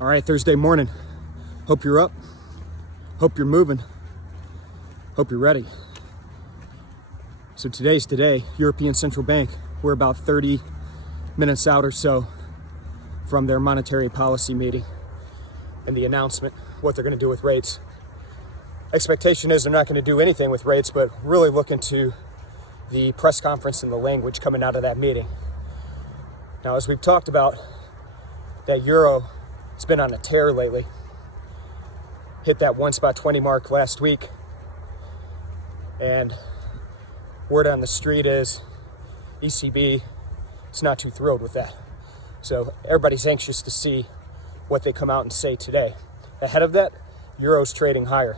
All right, Thursday morning. Hope you're up. Hope you're moving. Hope you're ready. So today's today, European Central Bank. We're about 30 minutes out or so from their monetary policy meeting and the announcement, what they're going to do with rates. Expectation is they're not going to do anything with rates, but really look into the press conference and the language coming out of that meeting. Now, as we've talked about, that euro has been on a tear lately. Hit that 1.20 mark last week. And word on the street is ECB is not too thrilled with that. So everybody's anxious to see what they come out and say today. Ahead of that, euro's trading higher.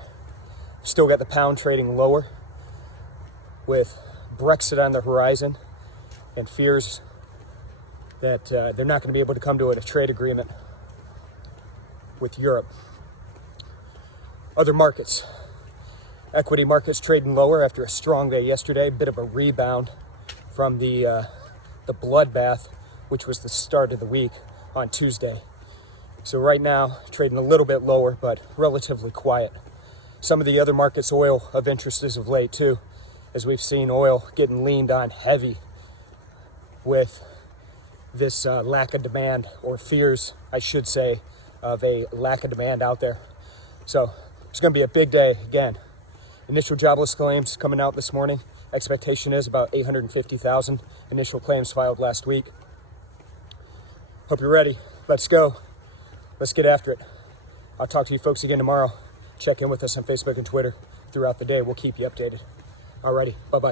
Still got the pound trading lower with Brexit on the horizon and fears that they're not going to be able to come to a trade agreement with Europe. Other markets. Equity markets trading lower after a strong day yesterday. Bit of a rebound from the bloodbath, which was the start of the week on Tuesday. So right now, trading a little bit lower, but relatively quiet. Some of the other markets, oil of interest as of late too, as we've seen oil getting leaned on heavy with this lack of demand, or fears, I should say, of a lack of demand out there. So it's going to be a big day again. Initial jobless claims coming out this morning. Expectation is about 850,000 initial claims filed last week. Hope you're ready. Let's go. Let's get after it. I'll talk to you folks again tomorrow. Check in with us on Facebook and Twitter throughout the day. We'll keep you updated. Alrighty. Bye-bye.